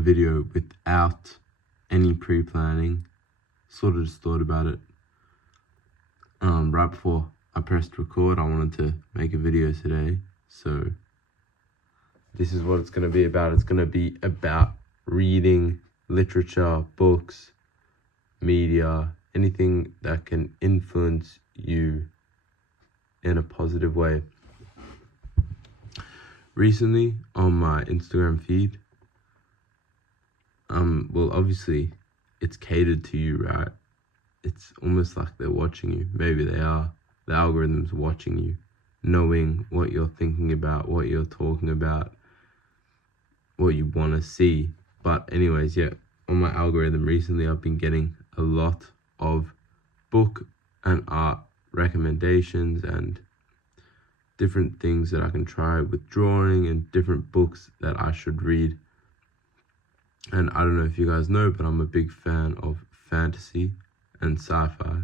video without any pre-planning. Sort of just thought about it. Right before I pressed record, I wanted to make a video today. So this is what it's going to be about. It's going to be about reading, literature, books, media, anything that can influence you in a positive way. Recently, on my Instagram feed, well, obviously, it's catered to you, right? It's almost like they're watching you. Maybe they are. The algorithm's watching you, knowing what you're thinking about, what you're talking about, what you want to see. But anyways, yeah, on my algorithm recently, I've been getting a lot of book and art recommendations and different things that I can try with drawing and different books that I should read. And I don't know if you guys know, but I'm a big fan of fantasy and sci-fi.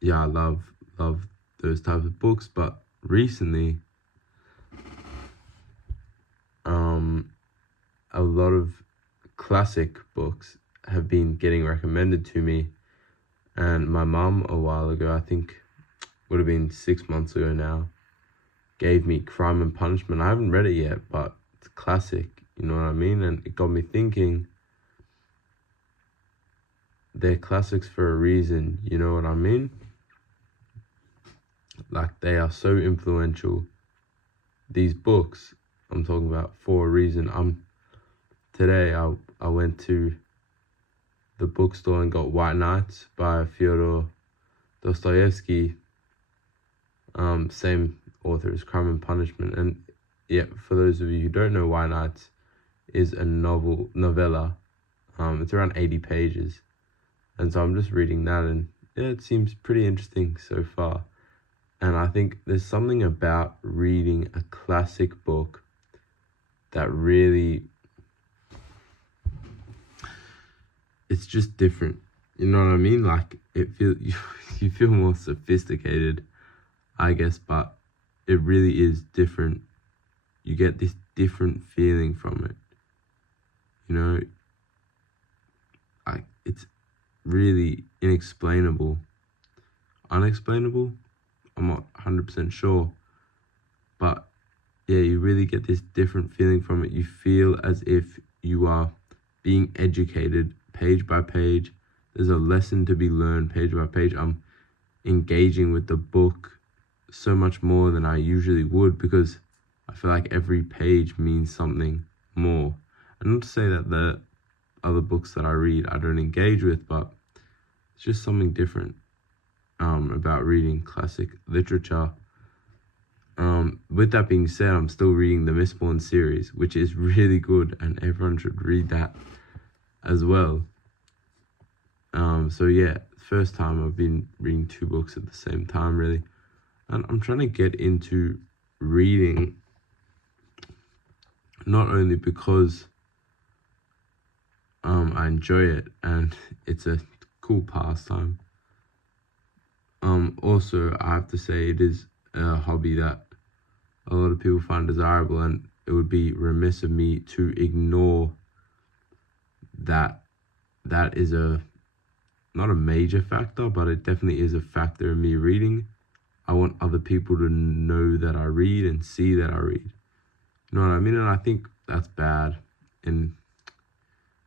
Yeah, I love those types of books. But recently, a lot of classic books have been getting recommended to me. And my mum, a while ago, I think would have been 6 months ago now, gave me Crime and Punishment. I haven't read it yet, but it's a classic, you know what I mean? And it got me thinking, they're classics for a reason, you know what I mean? Like, they are so influential. These books I'm talking about for a reason. Today I went to the bookstore and got White Nights by Fyodor Dostoevsky. Same author as Crime and Punishment. And yeah, for those of you who don't know, White Nights is a novella. It's around 80 pages. And so I'm just reading that, and yeah, it seems pretty interesting so far. And I think there's something about reading a classic book that really, it's just different. You know what I mean? Like, you feel more sophisticated, I guess, but it really is different. You get this different feeling from it. You know, it's really inexplainable. Unexplainable? I'm not 100% sure. But yeah, you really get this different feeling from it. You feel as if you are being educated page by page. There's a lesson to be learned page by page. I'm engaging with the book so much more than I usually would, because I feel like every page means something more. And not to say that the other books that I read I don't engage with, but it's just something different about reading classic literature. With that being said, I'm still reading the Mistborn series, which is really good, and everyone should read that as well. So yeah, first time I've been reading 2 books at the same time, really. And I'm trying to get into reading, not only because I enjoy it and it's a cool pastime. Also, I have to say, it is a hobby that a lot of people find desirable, and it would be remiss of me to ignore that. That is not a major factor, but it definitely is a factor in me reading. I want other people to know that I read and see that I read. You know what I mean? And I think that's bad. And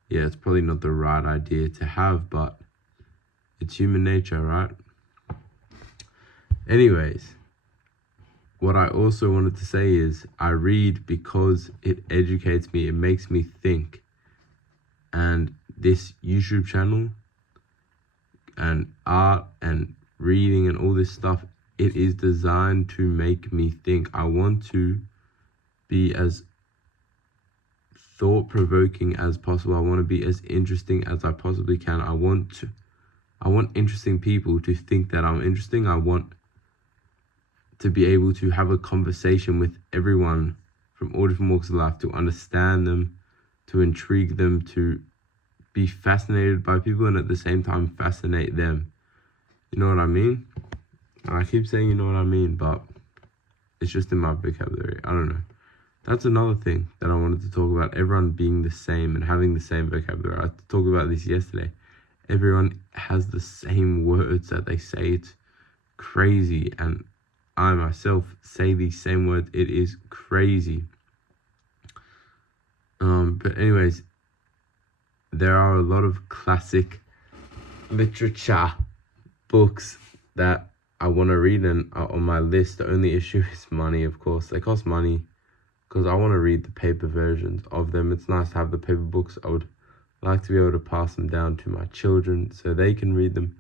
yeah, it's probably not the right idea to have, but it's human nature, right? Anyways, what I also wanted to say is I read because it educates me. It makes me think. And this YouTube channel and art and reading and all this stuff, it is designed to make me think. I want to be as thought-provoking as possible. I want to be as interesting as I possibly can. I want interesting people to think that I'm interesting. I want to be able to have a conversation with everyone from all different walks of life, to understand them, to intrigue them, to be fascinated by people, and at the same time fascinate them. You know what I mean? And I keep saying you know what I mean, but it's just in my vocabulary. I don't know. That's another thing that I wanted to talk about. Everyone being the same and having the same vocabulary. I talked about this yesterday. Everyone has the same words that they say. It's crazy. And I myself say these same words. It is crazy. But anyways, there are a lot of classic literature books that I want to read and are on my list. The only issue is money, of course. They cost money because I want to read the paper versions of them. It's nice to have the paper books. I would like to be able to pass them down to my children so they can read them.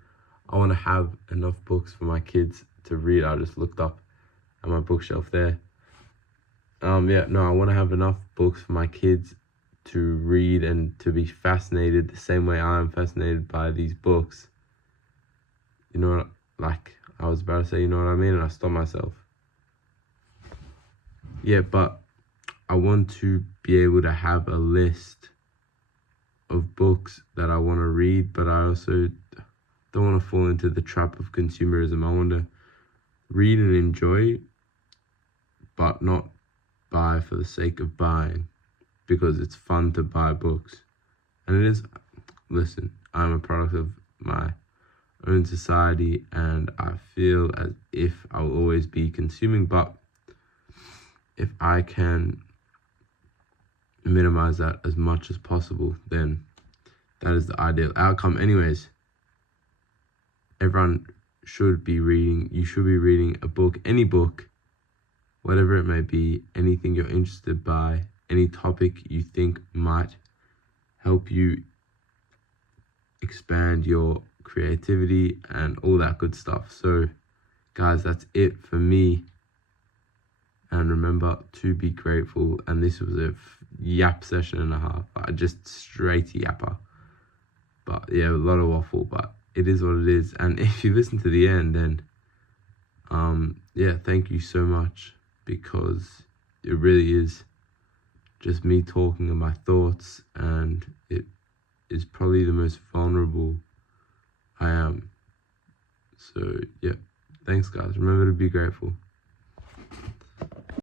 I want to have enough books for my kids to read. I just looked up at my bookshelf there. I want to have enough books for my kids to read and to be fascinated the same way I am fascinated by these books. You know what, like I was about to say, you know what I mean? And I stopped myself. Yeah, but I want to be able to have a list of books that I want to read, but I also don't want to fall into the trap of consumerism. I want to read and enjoy, but not buy for the sake of buying, because it's fun to buy books. And it is, listen, I'm a product of my own society, and I feel as if I will always be consuming, but if I can minimize that as much as possible, then that is the ideal outcome. Anyways, everyone should be reading. You should be reading a book, any book, whatever it may be, anything you're interested by, any topic you think might help you expand your creativity and all that good stuff. So guys, that's it for me. And remember to be grateful. And this was a yap session and a half. I just straight yapper. But yeah, a lot of waffle, but it is what it is. And if you listen to the end, then thank you so much, because it really is just me talking of my thoughts, and it is probably the most vulnerable I am. So yeah, thanks guys. Remember to be grateful.